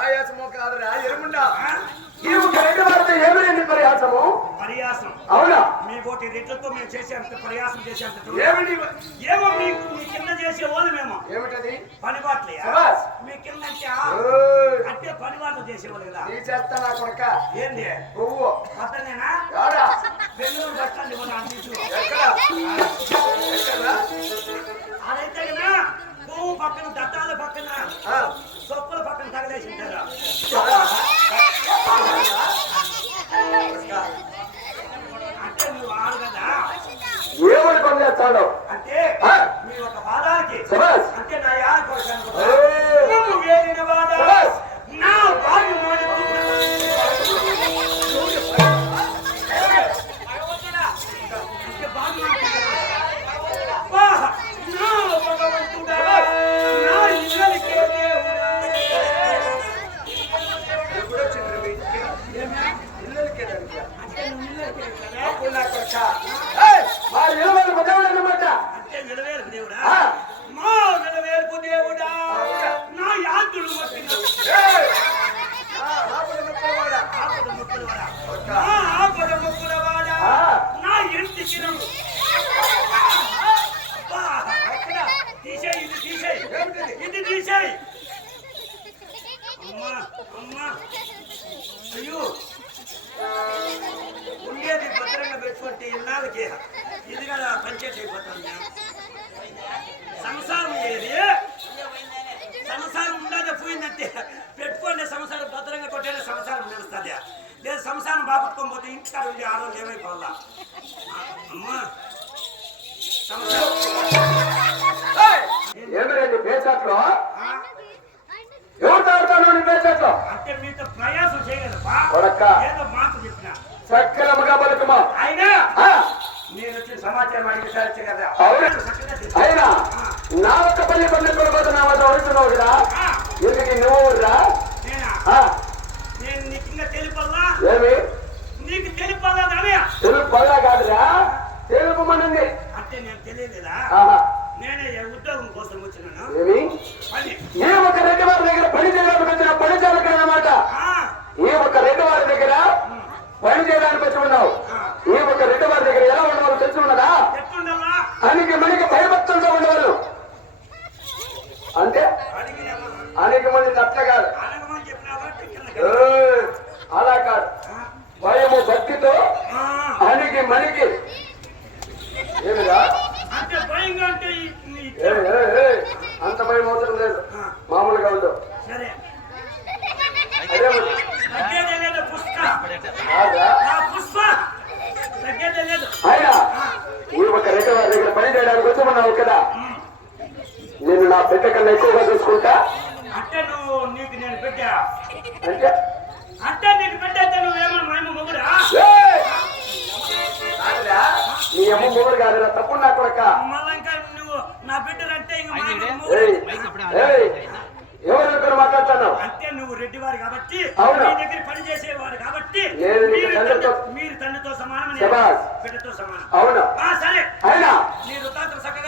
ఆయాసము కాదురా ఎరుముండా. నీవు కలిగిన వారితో ఏమి పరిహాసము? ప్రయాసం. అవునా? మీ కోటి రెట్లతో మేము చేసేంత ప్రయాసం చేసేంత ఏమిటి ఏమో మీకు మీ కింద చేసే వాళ్ళు మేము. ఏమిటది? పని బాట్లే శభాష్. మీ కింద అంటే పని బాటలు చేసేవాళ్ళు కదా. నీ చేస్తా నా కొడక. ఏంది? పువ్వు బెంగళూరు బస్ స్టాండ్ ఇవ్వను అందించు ఎక్కడ ఎక్కడా? అదైతే కదా భూమి పక్కన దత్తాల చేస్తాడు అంటే. మీ ఒక పాదానికి. అంటే నా కొడుకు ఏయ్. నువ్వు వేలిన. నా బావి? ఇళ్ళకే దానికి. అంటే నువ్వు? అప్పుడు నా కొడక. అంటే విడవేలకు దేవుడా ఆ. మా విడవేలకు దేవుడా నా యాదులు మొక్కిన ఏయ్, ఆ, ఆపద ముక్కలవాడా. ఆపద ముక్కులవాడా కొడక. నా ఆపద ముక్కులవాడా ఆ. నా ఇంటికి రంగు అబ్బా, అక్కడ తీసేయ్ ఇది తీసేయ్ ఏమిటిది? ఇది తీసేయ్ అమ్మా అమ్మా అయ్యో ఉండేది భద్రంగా పెట్టుకుంటే ఇన్నాళ్ళకి ఇది లేదు సంసారం బాగుట్టుకొని పోతే ఇంటికాడ ఉండి ఆరోజు ఏమైపోవాలా అమ్మా! సంసారం ఏయ్, ఏమిరా నీ పేచట్లో? ఆ? ఎవరు తాగుతాను నీ పేచట్లో? అంటే మీతో ప్రయాసం చేయగలపా కొడక్క. ఏదో మాట చెప్పిన. సక్రమగా బతుకమా? అయినా ఆ, నేను వచ్చిన సమాచారం అడిగి విచారించే కదా. అయినా ఆ, నా ఒక్క పల్లి పల్లె కొడుకు నా వద్ద వడుతున్నావు కదా ఆ, ఇంటికి నువ్వు రా నేనా? ఆ, నేను నీకు ఇంకా తెలుపల్లా ఏమి? నీకు తెలుపల్లా నానే తెలుగు పల్లా కాదురా? తెలుగు మనంది అంటే నేను తెలియలేదా? నేనే ఏ ఉద్యోగం కోసం వచ్చినాను? ఏమి? ఏ ఒక రెడ్డి వారి దగ్గర పని చేయడానికి వచ్చిన పని అన్నమాట. ఆ, ఈ ఒక రెడ్డి వారి దగ్గర పని చేయడానికి వచ్చి ఉన్నావు? ఈ ఒక రెడ్డి వారి దగ్గర ఎలా ఉండవాలో తెలిసి ఉన్నదా అనికి మనకి భయభక్తులతో భయము భక్తితో ఏమిరా? ఏయ్, ఏయ్, అంత భయం అవసరం లేదు. మామూలుగా ఒక దగ్గర పని చేయడానికి కదా? నేను నా బిడ్డ కన్నా ఎక్కువగా చూసుకుంటా? అంటే నువ్వు నీకు నేను పెట్టా అంటే అంటే నీకు పెట్టేస్తే నువ్వేమో మా అమ్మ మొగుడా? ఏయ్! కాదురా, నీ అమ్మ మొగుడు కాదురా తప్పు నా కొడక. మళ్ళా ఇంకా నువ్వు నా బిడ్డలంటే ఇంక మా అమ్మ మొగుడు. మాట్లాడుతున్నావు అంటే నువ్వు రెడ్డివారు కాబట్టి అవునా? మీ దగ్గర పని చేసేవారు కాబట్టి నేను నీకు మీరు తండ్రితో- తండ్రి- మీరు తండ్రితో సమానం నేను శభాష్. బిడ్డతో సమానం. అవును. ఆ, సరే. అయినా? నీ వృత్తాంతం చక్కగా